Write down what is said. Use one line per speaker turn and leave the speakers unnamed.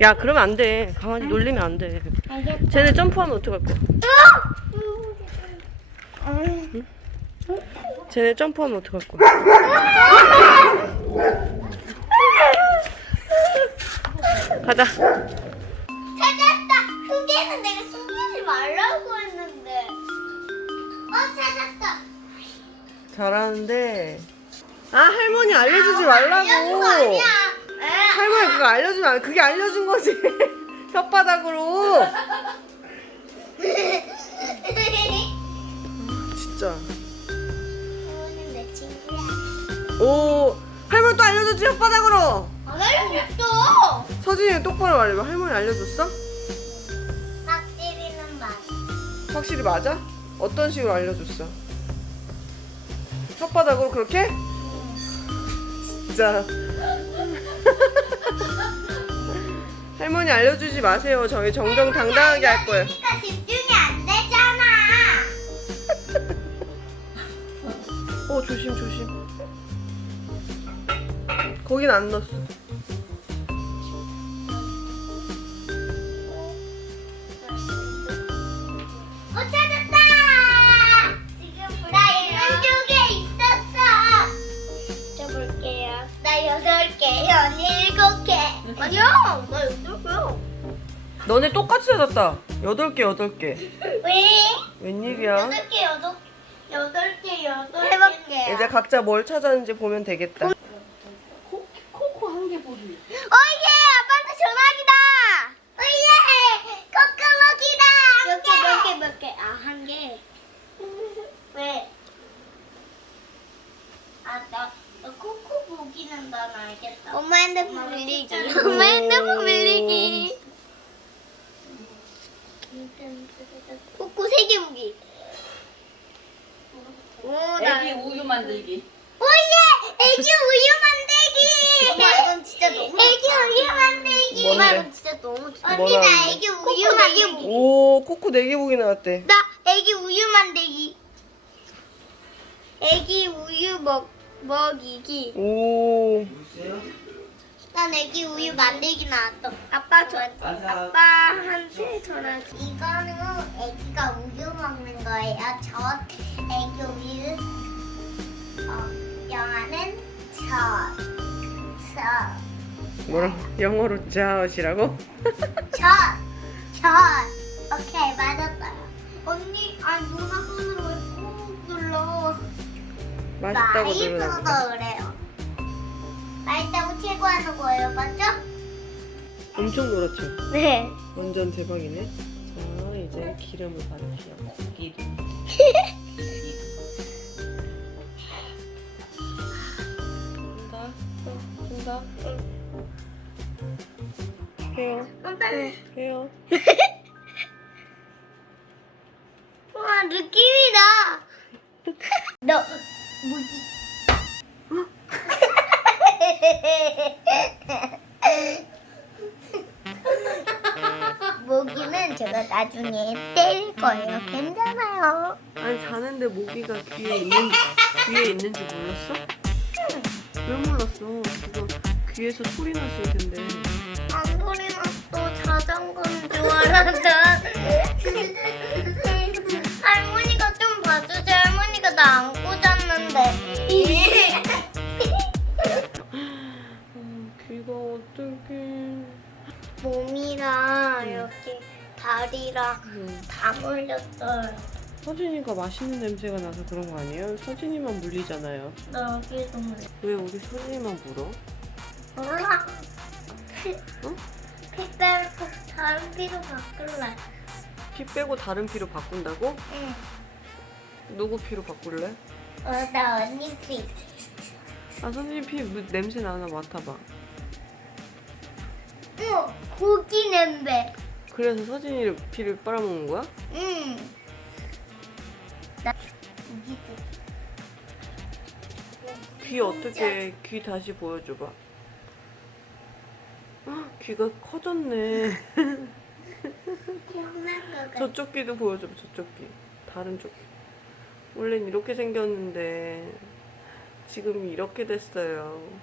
야 그러면 안돼 강아지 놀리면 안돼 쟤네 점프하면 어떡할 거 응? 쟤네 점프하면 어떡할 거 가자 찾았다
그게는 내가 숨기지 말라고 했는데 어 찾았다
잘하는데 아 할머니 알려주지 말라고 그거 알려주면 안, 그게 알려준 거지 혓바닥으로 진짜 오 할머니 또 알려줬지 혓바닥으로
안 알려줬어
서진이 똑바로 말해봐 할머니 알려줬어?
확실히는 맞아
확실히 맞아? 어떤 식으로 알려줬어? 혓바닥으로 그렇게? 진짜 할머니 알려주지 마세요. 저희 정정 당당하게 할 거예요.
그러니까 집중이 안 되잖아.
오 조심 조심. 거긴 안 넣었어. 나 너네 똑같이 찾았다. 여덟 개 여덟 개.
왜?
웬일이야? 여덟
개 여덟 개, 여덟 개 여덟
개
이제 각자 뭘 찾았는지 보면 되겠다. 음.
코, 코 한개 보기.
야, 알겠다.
엄마 핸드폰 엄마 빌리기.
엄마 핸드폰 빌리기.
꼬꼬 세기
우유 만들기.
오예! 애기 우유 만들기!
엄마 이건 진짜 너무
애기 우유 만들기!
엄마 이건 진짜 너무
좋다. 언니 나 애기 우유 만기
오, 코코 네개 무기 나왔대.
나 애기 우유 만들기.
애기 우유 먹, 먹이기.
오.
어떤 애기 우유 언니. 만들기 나왔던 아빠 저한테 맞아. 아빠한테 전화
이거는 애기가 우유 먹는 거예요 저 애기 우유 어, 영화는 저저
뭐라 영어로 저이라고
저, 저, 오케이 맞았어요
언니, 아 누나 손으로 왜꾹 눌러?
나이 들어서
그래. 놀 하는 거예요, 맞죠?
엄청 놀았죠? 네. 완전 대박이네. 자, 이제 기름을 바를게기도 온다, 온다. 해요. 해요.
와, 느낌이다.
너, 뭐지? 모기는 제가 나중에 때릴 거예요. 괜찮아요.
아니 자는데 모기가 귀에 있는 귀에 있는지 몰랐어? 왜안 안 몰랐어? 그거 귀에서 소리 났을 텐데.
안 소리 났어. 자전거는줄 알았다. 다리랑 음. 다 물렸어요.
서진이가 맛있는 냄새가 나서 그런 거 아니에요? 서진이만 물리잖아요.
나기도물왜
물리... 우리 서진이만 물어? 몰라. 어?
피... 응? 피 빼고 다른 피로 바꿀래.
피 빼고 다른 피로 바꾼다고?
응.
누구 피로 바꿀래?
어, 나 언니 피.
아, 선생피 냄새 나나 맡아봐.
응, 어, 고기 냄새.
그래서 서진이 피를 빨아먹는 거야?
응. 나...
귀 어떻게 귀 다시 보여줘봐. 귀가 커졌네. 저쪽 귀도 보여줘봐, 저쪽 귀. 다른 쪽 원래는 이렇게 생겼는데, 지금 이렇게 됐어요.